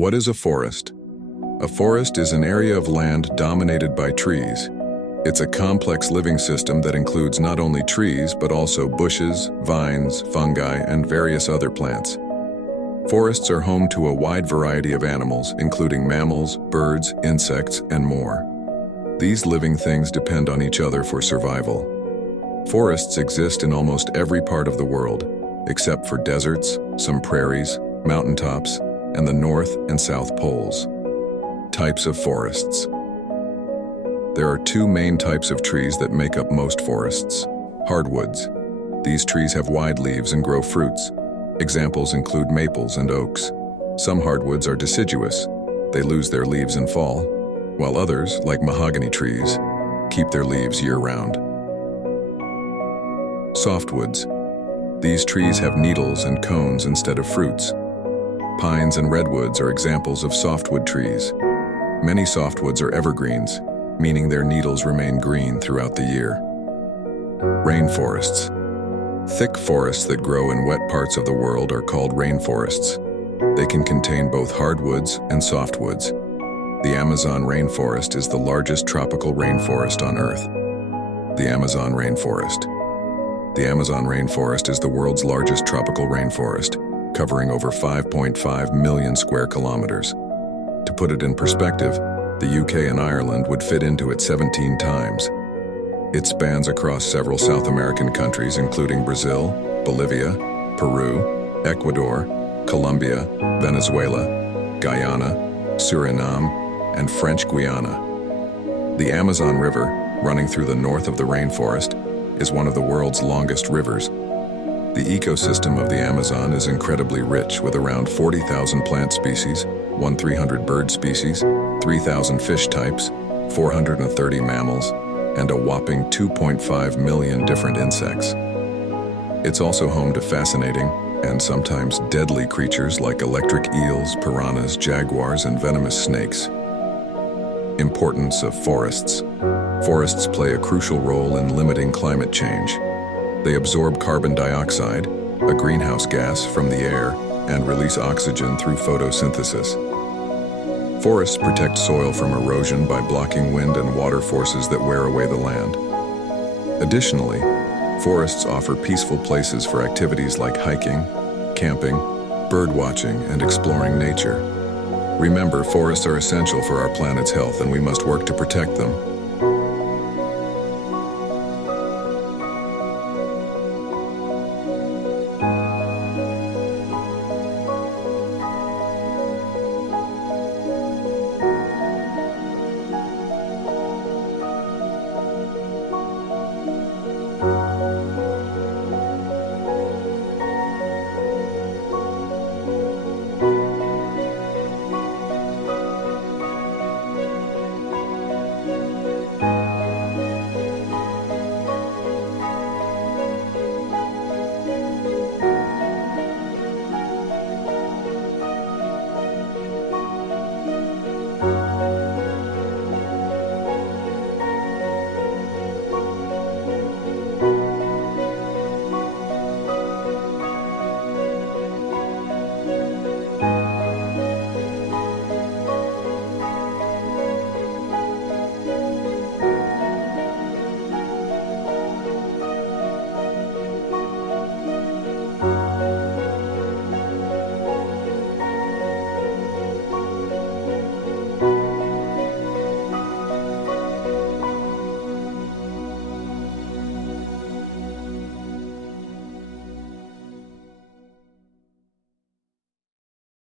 What is a forest? A forest is an area of land dominated by trees. It's a complex living system that includes not only trees, but also bushes, vines, fungi, and various other plants. Forests are home to a wide variety of animals, including mammals, birds, insects, and more. These living things depend on each other for survival. Forests exist in almost every part of the world, except for deserts, some prairies, mountaintops, and the North and South Poles. Types of forests. There are two main types of trees that make up most forests. Hardwoods. These trees have wide leaves and grow fruits. Examples include maples and oaks. Some hardwoods are deciduous. They lose their leaves in fall, while others, like mahogany trees, keep their leaves year-round. Softwoods. These trees have needles and cones instead of fruits. Pines and redwoods are examples of softwood trees. Many softwoods are evergreens, meaning their needles remain green throughout the year. Rainforests. Thick forests that grow in wet parts of the world are called rainforests. They can contain both hardwoods and softwoods. The Amazon rainforest is the largest tropical rainforest on Earth. The Amazon rainforest. The Amazon rainforest is the world's largest tropical rainforest, covering over 5.5 million square kilometers. To put it in perspective, the UK and Ireland would fit into it 17 times. It spans across several South American countries, including Brazil, Bolivia, Peru, Ecuador, Colombia, Venezuela, Guyana, Suriname, and French Guiana. The Amazon River, running through the north of the rainforest, is one of the world's longest rivers. The ecosystem of the Amazon is incredibly rich, with around 40,000 plant species, 1,300 bird species, 3,000 fish types, 430 mammals, and a whopping 2.5 million different insects. It's also home to fascinating and sometimes deadly creatures like electric eels, piranhas, jaguars, and venomous snakes. Importance of forests. Forests play a crucial role in limiting climate change. They absorb carbon dioxide, a greenhouse gas, from the air and release oxygen through photosynthesis. Forests protect soil from erosion by blocking wind and water forces that wear away the land. Additionally, forests offer peaceful places for activities like hiking, camping, bird watching, and exploring nature. Remember, forests are essential for our planet's health, and we must work to protect them.